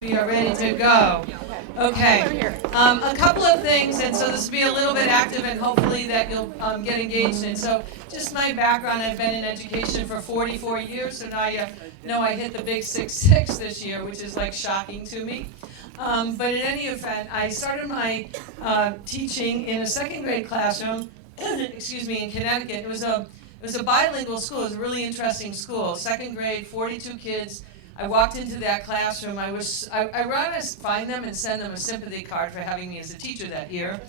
We are ready to go. Okay. A couple of things, and so this will be a little bit active, and hopefully that you'll get engaged in. So, just my background: I've been in education for 44 years, so now you know I hit the big 6'6" this year, which is like shocking to me. But in any event, I started my teaching in a second grade classroom. Excuse me, in Connecticut. It was a bilingual school. It was a really interesting school. Second grade, 42 kids. I walked into that classroom. I wanted to find them and send them a sympathy card for having me as a teacher that year.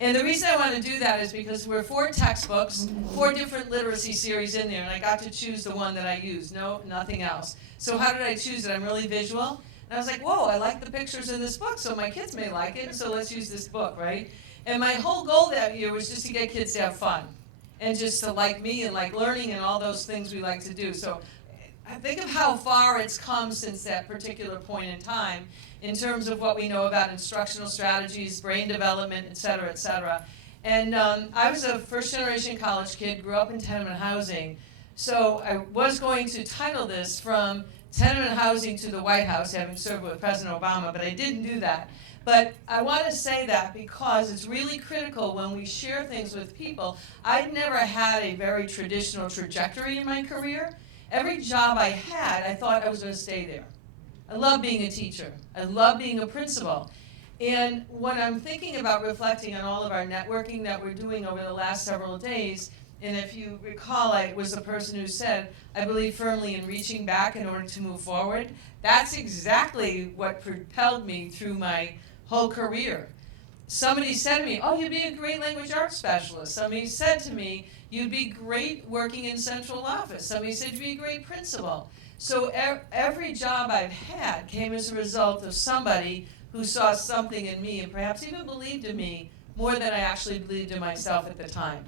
And the reason I wanted to do that is because there were 4 textbooks, 4 different literacy series in there, and I got to choose the one that I used. No, nothing else. So how did I choose it? I'm really visual. And I was like, whoa, I like the pictures in this book, so my kids may like it, so let's use this book, right? And my whole goal that year was just to get kids to have fun and just to like me and like learning and all those things we like to do. So think of how far it's come since that particular point in time in terms of what we know about instructional strategies, brain development, et cetera, et cetera. And I was a first-generation college kid, grew up in tenement housing. So I was going to title this From Tenement Housing to the White House, having served with President Obama, but I didn't do that. But I want to say that because it's really critical when we share things with people. I've never had a very traditional trajectory in my career. Every job I had, I thought I was going to stay there. I love being a teacher. I love being a principal. And when I'm thinking about reflecting on all of our networking that we're doing over the last several days, and if you recall, I was the person who said, I believe firmly in reaching back in order to move forward. That's exactly what propelled me through my whole career. Somebody said to me, oh, you'd be a great language arts specialist. Somebody said to me, you'd be great working in central office. Somebody said you'd be a great principal. So every job I've had came as a result of somebody who saw something in me and perhaps even believed in me more than I actually believed in myself at the time.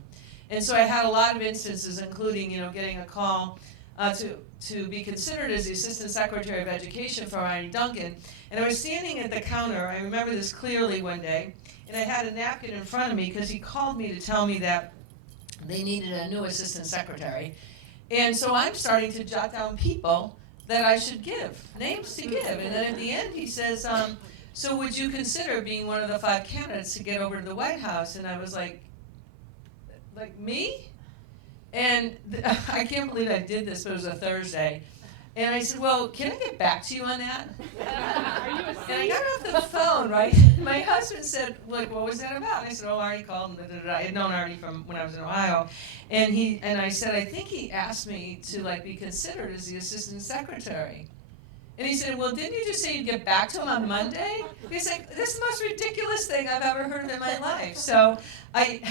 And so I had a lot of instances, including getting a call to be considered as the Assistant Secretary of Education for Ronnie Duncan. And I was standing at the counter, I remember this clearly one day, and I had a napkin in front of me because he called me to tell me that they needed a new assistant secretary. And so I'm starting to jot down people that I should give, names to give. And then at the end he says, so would you consider being one of the 5 candidates to get over to the White House? And I was like me? And I can't believe I did this, but it was a Thursday. And I said, well, can I get back to you on that? Are you a And I got off the phone, right? My husband said, look, what was that about? And I said, oh, Artie called. And I had known Artie from when I was in Ohio. And I said, I think he asked me to be considered as the assistant secretary. And he said, well, didn't you just say you'd get back to him on Monday? He's like, this is the most ridiculous thing I've ever heard of in my life. So I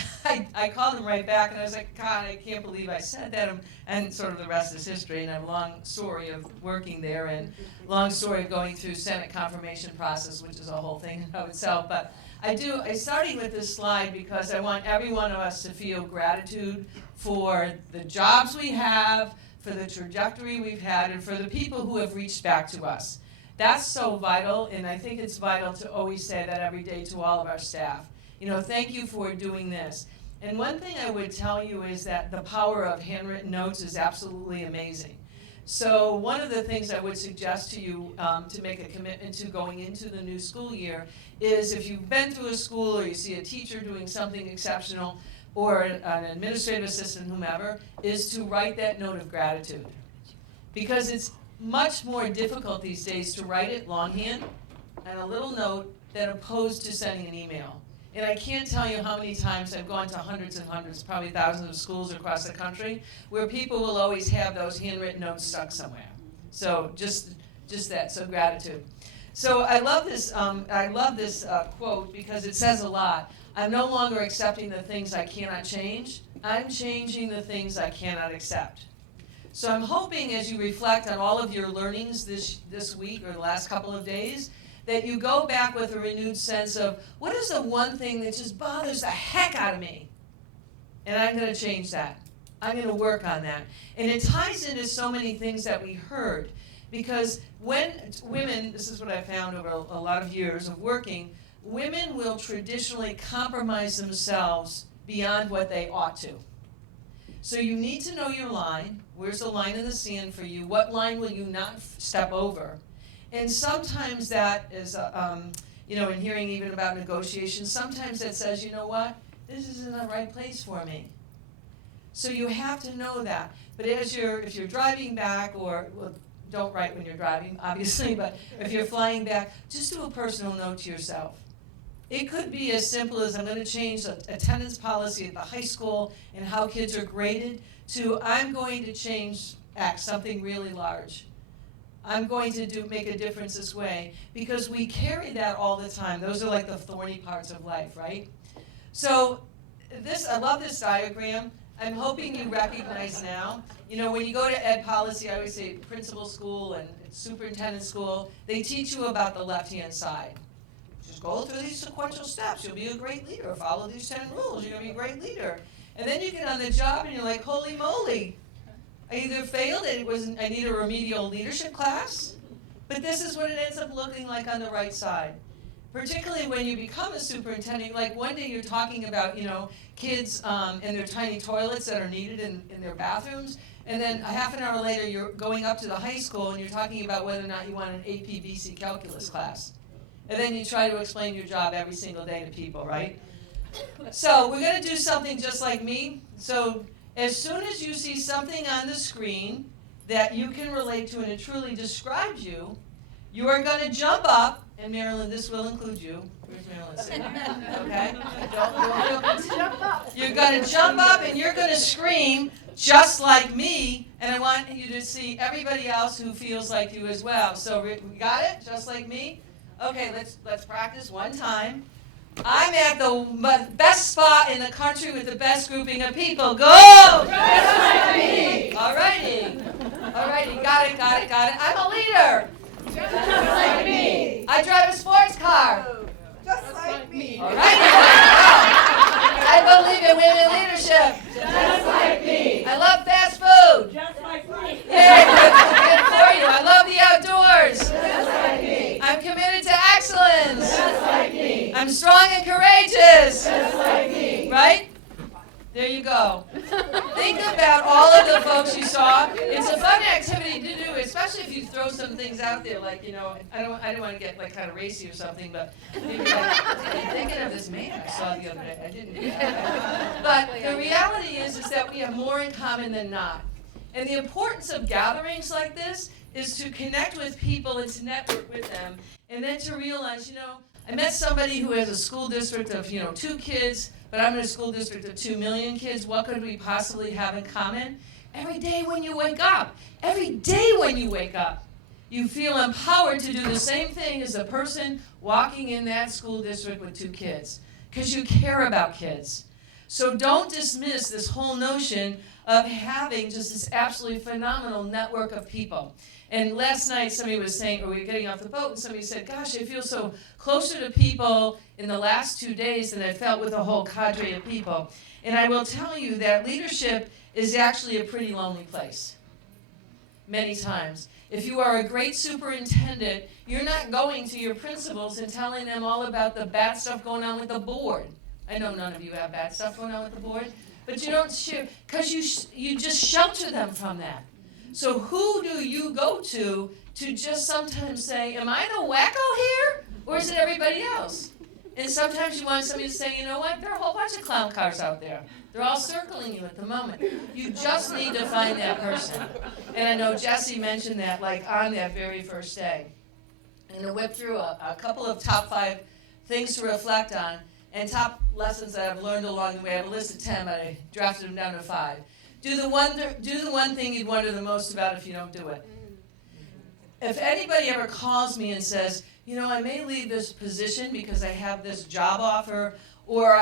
called him right back, and I was like, God, I can't believe I said that. And sort of the rest is history, and I have a long story of working there and long story of going through Senate confirmation process, which is a whole thing in of itself. But I'm starting with this slide because I want every one of us to feel gratitude for the jobs we have, for the trajectory we've had, and for the people who have reached back to us. That's so vital, and I think it's vital to always say that every day to all of our staff. Thank you for doing this. And one thing I would tell you is that the power of handwritten notes is absolutely amazing. So one of the things I would suggest to you to make a commitment to going into the new school year is if you've been through a school or you see a teacher doing something exceptional, or an administrative assistant, whomever, is to write that note of gratitude. Because it's much more difficult these days to write it longhand and a little note than opposed to sending an email. And I can't tell you how many times I've gone to hundreds and hundreds, probably thousands of schools across the country, where people will always have those handwritten notes stuck somewhere. So just that, so gratitude. So I love this quote because it says a lot. I'm no longer accepting the things I cannot change. I'm changing the things I cannot accept. So I'm hoping as you reflect on all of your learnings this week or the last couple of days, that you go back with a renewed sense of, what is the one thing that just bothers the heck out of me? And I'm going to change that. I'm going to work on that. And it ties into so many things that we heard. Because when women, this is what I found over a lot of years of working, women will traditionally compromise themselves beyond what they ought to. So you need to know your line. Where's the line in the sand for you? What line will you not step over? And sometimes that is, in hearing even about negotiations, sometimes it says, you know what, this isn't the right place for me. So you have to know that. But if you're driving back, or well, don't write when you're driving, obviously, but if you're flying back, just do a personal note to yourself. It could be as simple as, I'm going to change the attendance policy at the high school and how kids are graded, to I'm going to change X, something really large. I'm going to make a difference this way, because we carry that all the time. Those are like the thorny parts of life, right? So I love this diagram. I'm hoping you recognize now. When you go to ed policy, I always say principal school and superintendent school, they teach you about the left-hand side. Just go through these sequential steps. You'll be a great leader. Follow these 10 rules. You're going to be a great leader. And then you get on the job and you're like, holy moly. I either failed, I need a remedial leadership class, but this is what it ends up looking like on the right side. Particularly when you become a superintendent, like one day you're talking about, kids and their tiny toilets that are needed in their bathrooms, and then a half an hour later you're going up to the high school and you're talking about whether or not you want an AP BC calculus class. And then you try to explain your job every single day to people, right? So we're going to do something just like me. So as soon as you see something on the screen that you can relate to and it truly describes you, you are going to jump up, and Marilyn, this will include you. Where's Marilyn sitting? Okay? Jump up. You're going to jump up and you're going to scream just like me, and I want you to see everybody else who feels like you as well. So we got it? Just like me? Okay, let's practice one time. I'm at the best spot in the country with the best grouping of people. Go! Just like me. All righty, got it. I'm a leader. Just like me. I drive a sports car. Just like me. All righty. I believe in women leadership. Just like me. I love fast food. Just like me. Yeah, good for you. I love the outdoors. Just like me. I'm committed to excellence. Just like me. I'm strong and courageous. Just like me. Right? There you go. Think about all of the folks you saw. It's a fun activity to do, especially if you throw some things out there, like, I don't want to get like kind of racy or something, but maybe like, I'm thinking of this man I saw the other day. I didn't do that. But the reality is that we have more in common than not. And the importance of gatherings like this is to connect with people and to network with them, and then to realize, I met somebody who has a school district of, 2 kids, but I'm in a school district of 2 million kids. What could we possibly have in common? Every day when you wake up, you feel empowered to do the same thing as a person walking in that school district with 2 kids, because you care about kids. So don't dismiss this whole notion of having just this absolutely phenomenal network of people. And last night somebody was saying, or we were getting off the boat, and somebody said, gosh, I feel so closer to people in the last 2 days than I felt with a whole cadre of people. And I will tell you that leadership is actually a pretty lonely place, many times. If you are a great superintendent, you're not going to your principals and telling them all about the bad stuff going on with the board. I know none of you have bad stuff going on with the board, but you don't share, because you just shelter them from that. So who do you go to just sometimes say, am I the wacko here, or is it everybody else? And sometimes you want somebody to say, you know what, there are a whole bunch of clown cars out there. They're all circling you at the moment. You just need to find that person. And I know Jesse mentioned that, like, on that very first day. I'm going to whip through a couple of top 5 things to reflect on, and top lessons that I've learned along the way. I have a list of 10, but I drafted them down to 5. Do the one thing you'd wonder the most about if you don't do it. If anybody ever calls me and says, I may leave this position because I have this job offer, or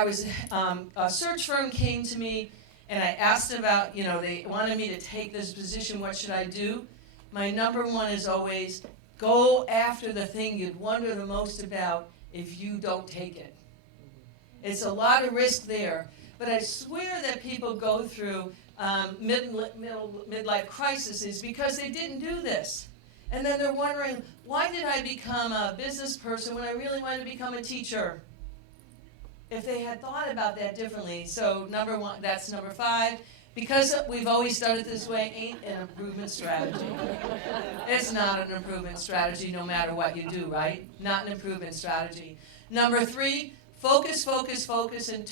a search firm came to me and I asked about, they wanted me to take this position, what should I do? My number 1 is always, go after the thing you'd wonder the most about if you don't take it. It's a lot of risk there, but I swear that people go through midlife crises because they didn't do this. And then they're wondering, why did I become a business person when I really wanted to become a teacher? If they had thought about that differently. So number 1, that's number 5. Because we've always done it this way, ain't an improvement strategy. It's not an improvement strategy no matter what you do, right? Not an improvement strategy. Number 3, focus, focus, focus, and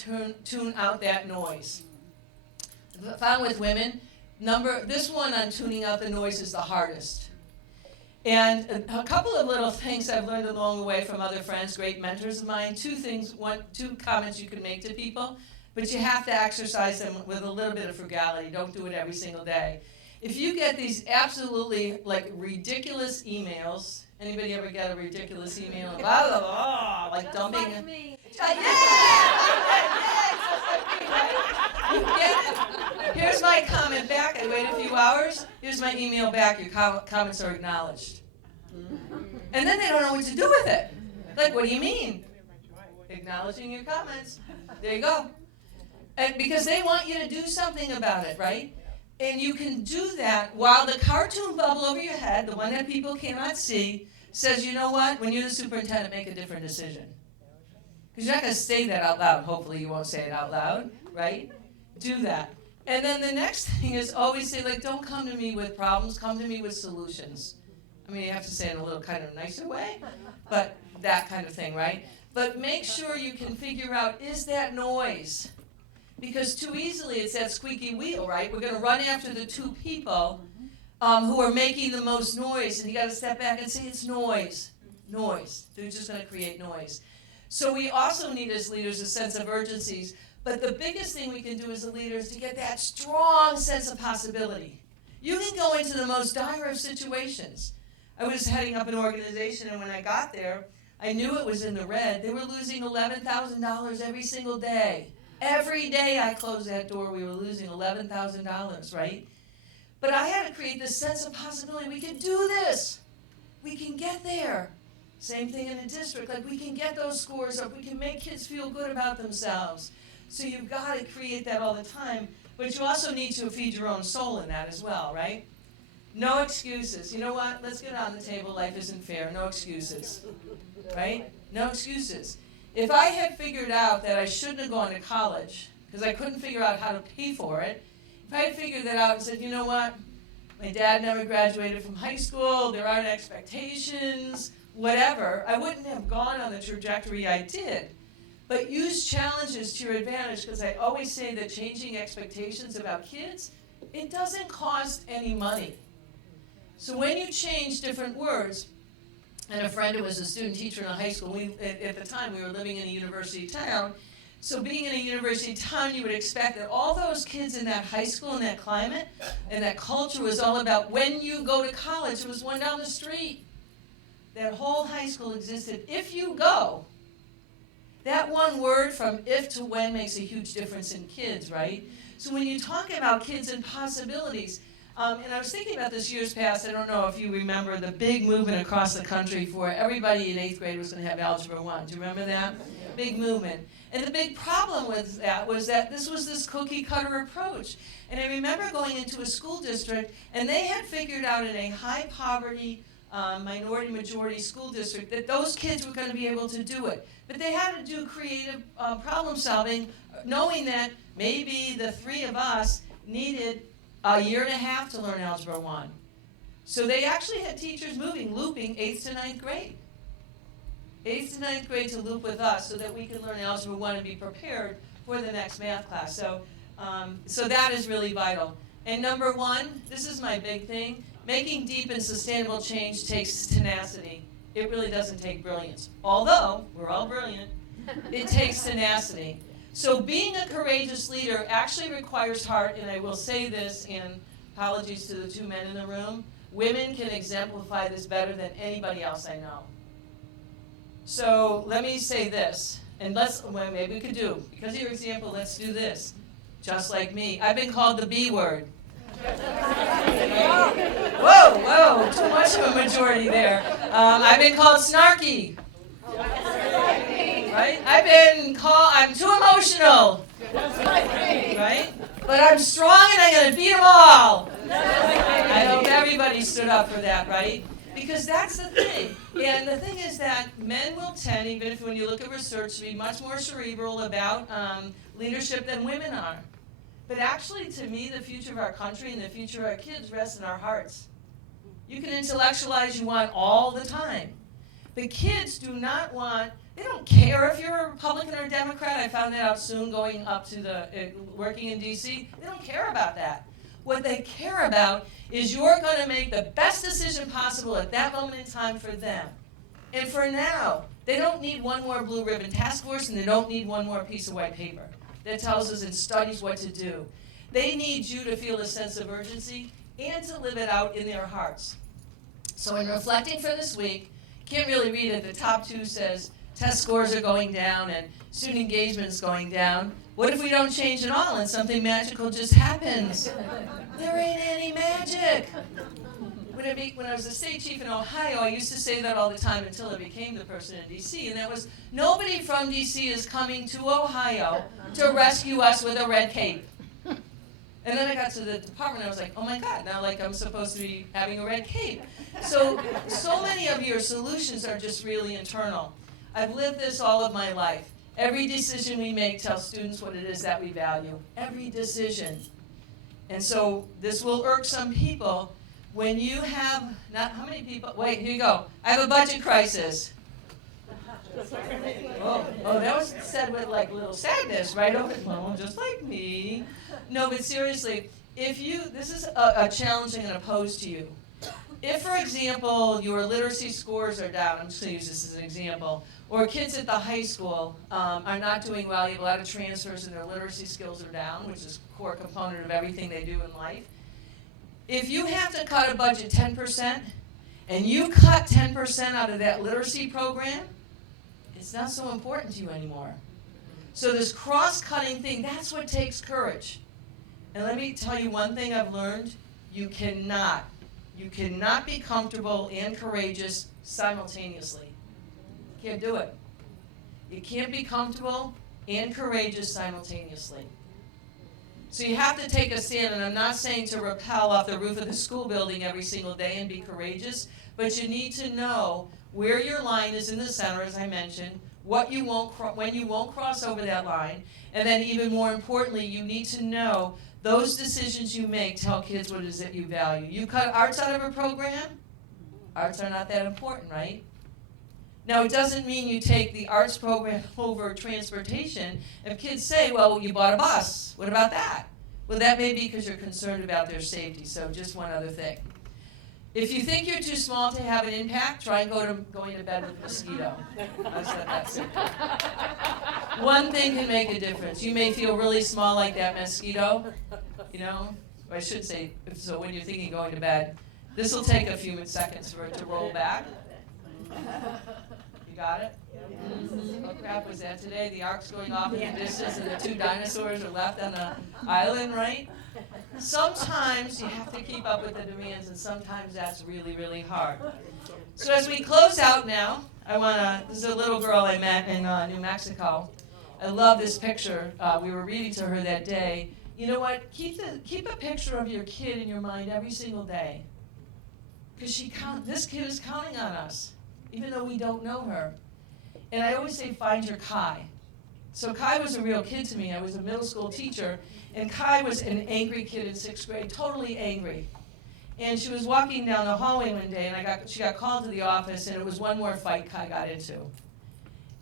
tune out that noise. I found with women, this one on tuning out the noise is the hardest. And a couple of little things I've learned along the way from other friends, great mentors of mine. 2 comments you can make to people, but you have to exercise them with a little bit of frugality. Don't do it every single day. If you get these absolutely ridiculous emails, anybody ever get a ridiculous email? Blah, blah, blah, like dumping. Like me. Here's my comment back. I wait a few hours. Here's my email back. Your comments are acknowledged. And then they don't know what to do with it. Like, what do you mean? Acknowledging your comments. There you go. And because they want you to do something about it, right? And you can do that while the cartoon bubble over your head, the one that people cannot see, says, you know what? When you're the superintendent, make a different decision. Because you're not going to say that out loud. Hopefully you won't say it out loud, right? Do that. And then the next thing is always say, don't come to me with problems, come to me with solutions. I mean, you have to say it in a little kind of nicer way, but that kind of thing, right? But make sure you can figure out, is that noise? Because too easily it's that squeaky wheel, right? We're going to run after the 2 people who are making the most noise, and you got to step back and say, it's noise. Noise. They're just going to create noise. So we also need as leaders a sense of urgencies. But the biggest thing we can do as a leader is to get that strong sense of possibility. You can go into the most dire of situations. I was heading up an organization, and when I got there, I knew it was in the red. They were losing $11,000 every single day. Every day I closed that door, we were losing $11,000, right? But I had to create this sense of possibility. We can do this. We can get there. Same thing in a district. We can get those scores up. We can make kids feel good about themselves. So you've got to create that all the time, but you also need to feed your own soul in that as well, right? No excuses. You know what? Let's get on the table. Life isn't fair. No excuses, right? No excuses. If I had figured out that I shouldn't have gone to college because I couldn't figure out how to pay for it, if I had figured that out and said, you know what? My dad never graduated from high school. There aren't expectations, whatever. I wouldn't have gone on the trajectory I did. But use challenges to your advantage, because I always say that changing expectations about kids, it doesn't cost any money. So when you change different words, and a friend who was a student teacher in a high school, at the time we were living in a university town, so being in a university town, you would expect that all those kids in that high school and that climate and that culture was all about when you go to college, it was one down the street. That whole high school existed. If you go, that one word from if to when makes a huge difference in kids, right? So when you talk about kids and possibilities, and I was thinking about this years past, I don't know if you remember the big movement across the country for everybody in 8th grade was going to have Algebra 1. Do you remember that? Big movement. And the big problem with that was that this was this cookie cutter approach. And I remember going into a school district, and they had figured out in a high poverty, minority majority school district that those kids were going to be able to do it. But they had to do creative problem solving, knowing that maybe the 3 of us needed a year and a half to learn Algebra 1. So they actually had teachers looping 8th to 9th grade. 8th to 9th grade to loop with us so that we can learn Algebra 1 and be prepared for the next math class. So that is really vital. And number 1, this is my big thing, making deep and sustainable change takes tenacity. It really doesn't take brilliance. Although, we're all brilliant, it takes tenacity. So being a courageous leader actually requires heart, and I will say this, and apologies to the 2 men in the room, women can exemplify this better than anybody else I know. So let me say this, and maybe we could do, because of your example, let's do this. Just like me. I've been called the B word. Whoa, too much of a majority there. I've been called snarky. Right? I'm too emotional. Right? But I'm strong and I'm going to beat them all. I hope everybody stood up for that, right? Because that's the thing. And the thing is that men will tend, even if when you look at research, to be much more cerebral about leadership than women are. But actually, to me, the future of our country and the future of our kids rests in our hearts. You can intellectualize you want all the time. But kids do not want, they don't care if you're a Republican or a Democrat. I found that out soon going up to working in DC. They don't care about that. What they care about is you're going to make the best decision possible at that moment in time for them. And for now, they don't need one more blue ribbon task force, and they don't need one more piece of white paper that tells us and studies what to do. They need you to feel a sense of urgency and to live it out in their hearts. So in reflecting for this week, can't really read it. The top two says test scores are going down and student engagement is going down. What if we don't change at all and something magical just happens? There ain't any magic. When I was a state chief in Ohio, I used to say that all the time until I became the person in DC, and that was, nobody from DC is coming to Ohio to rescue us with a red cape. And then I got to the department, and I was like, oh my God, now like I'm supposed to be having a red cape. So many of your solutions are just really internal. I've lived this all of my life. Every decision we make tells students what it is that we value. Every decision. And so this will irk some people. When you have, not how many people, wait, here you go. I have a budget crisis. Oh, that was said with like little sadness, right? Oh, just like me. No, but seriously, this is a challenge I'm going to pose to you. If, for example, your literacy scores are down, I'm just going to use this as an example, or kids at the high school are not doing well, you have a lot of transfers and their literacy skills are down, which is a core component of everything they do in life. If you have to cut a budget 10%, and you cut 10% out of that literacy program, it's not so important to you anymore. So this cross-cutting thing, that's what takes courage. And let me tell you one thing I've learned. You cannot be comfortable and courageous simultaneously. You can't do it. You can't be comfortable and courageous simultaneously. So you have to take a stand, and I'm not saying to rappel off the roof of the school building every single day and be courageous, but you need to know where your line is in the center, as I mentioned, when you won't cross over that line, and then even more importantly, you need to know those decisions you make tell kids what it is that you value. You cut arts out of a program, arts are not that important, right? Now, it doesn't mean you take the arts program over transportation. If kids say, well, you bought a bus, what about that? Well, that may be because you're concerned about their safety, so just one other thing. If you think you're too small to have an impact, try going to bed with a mosquito. I said that simple. One thing can make a difference. You may feel really small like that mosquito, or I should say, so when you're thinking going to bed, this will take a few seconds for it to roll back. You got it? Mm-hmm. What crap was that today? The ark's going off in the distance and the two dinosaurs are left on the island, right? Sometimes you have to keep up with the demands, and sometimes that's really, really hard. So as we close out now, this is a little girl I met in New Mexico. I love this picture. We were reading to her that day. You know what? Keep a picture of your kid in your mind every single day. Because this kid is counting on us, even though we don't know her. And I always say, find your Kai. So Kai was a real kid to me. I was a middle school teacher, and Kai was an angry kid in 6th grade, totally angry. And she was walking down the hallway one day, and she got called to the office, and it was one more fight Kai got into.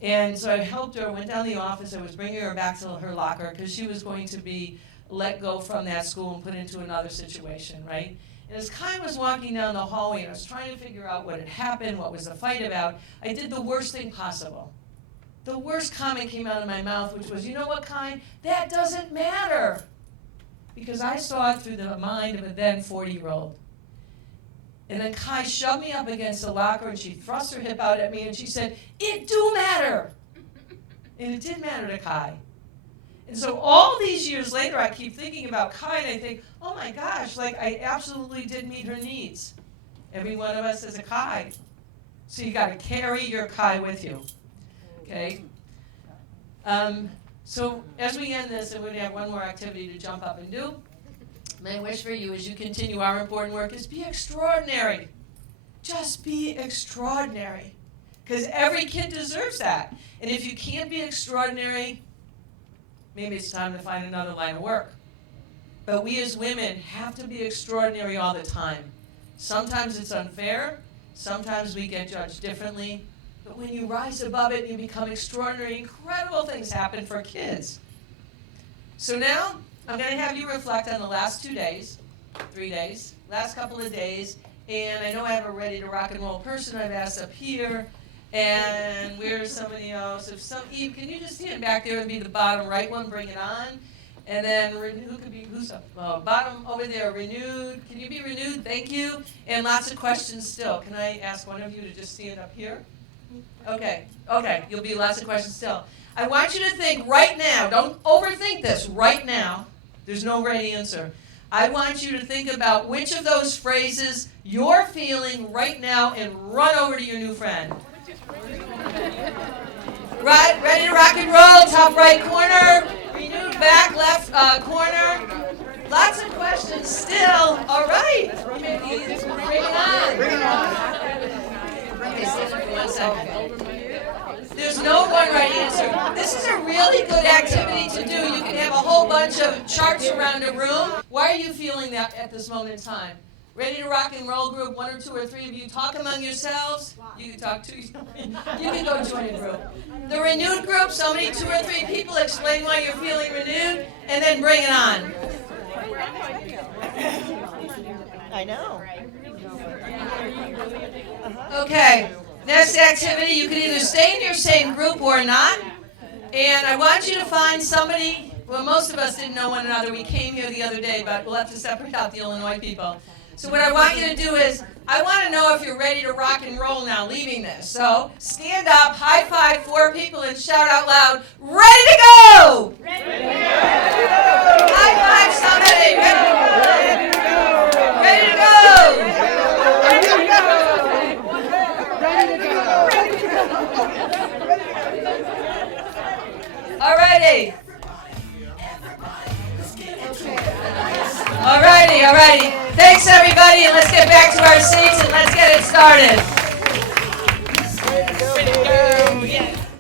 And so I helped her, went down to the office. I was bringing her back to her locker because she was going to be let go from that school and put into another situation, right? And as Kai was walking down the hallway and I was trying to figure out what had happened, what was the fight about, I did the worst thing possible. The worst comment came out of my mouth, which was, you know what, Kai? That doesn't matter. Because I saw it through the mind of a then 40-year-old. And then Kai shoved me up against the locker and she thrust her hip out at me and she said, it do matter. And it did matter to Kai. And so all these years later, I keep thinking about Kai and I think, oh my gosh, like I absolutely did meet her needs. Every one of us is a Kai. So you got to carry your Kai with you. Okay? So as we end this, and we're going to have one more activity to jump up and do. My wish for you as you continue our important work is be extraordinary. Just be extraordinary. Because every kid deserves that. And if you can't be extraordinary, maybe it's time to find another line of work. but we as women have to be extraordinary all the time. Sometimes it's unfair, sometimes we get judged differently, but when you rise above it and you become extraordinary, incredible things happen for kids. So now, I'm going to have you reflect on the last 2 days, 3 days, last couple of days, and I know I have a ready to rock and roll person I've asked up here, and where's somebody else? Eve, can you just stand back there and be the bottom right one, bring it on? And then, who's up? Bottom over there, renewed. Can you be renewed? Thank you. And lots of questions still. Can I ask one of you to just stand up here? Okay, you'll be lots of questions still. I want you to think right now, don't overthink this, right now. There's no right answer. I want you to think about which of those phrases you're feeling right now and run over to your new friend. Right, ready to rock and roll, top right corner. Renewed back left corner. Lots of questions still. All right. Bring it on. Bring it on. Okay, stand up for 1 second. There's no one right answer. This is a really good activity to do. You can have a whole bunch of charts around a room. Why are you feeling that at this moment in time? Ready to rock and roll group, 1 or 2 or 3 of you talk among yourselves. You can talk to you can go join a group. The renewed group, somebody 2 or 3 people explain why you're feeling renewed, and then bring it on. I know. Okay, next activity, you can either stay in your same group or not. And I want you to find somebody, well, most of us didn't know one another. We came here the other day, but we'll have to separate out the Illinois people. So what I want you to do is, I want to know if you're ready to rock and roll now, leaving this. So stand up, high five 4 people, and shout out loud, ready to go! Ready to go! High five somebody, ready to go! Ready to go! Alrighty. Alrighty. Thanks everybody, and let's get back to our seats and let's get it started.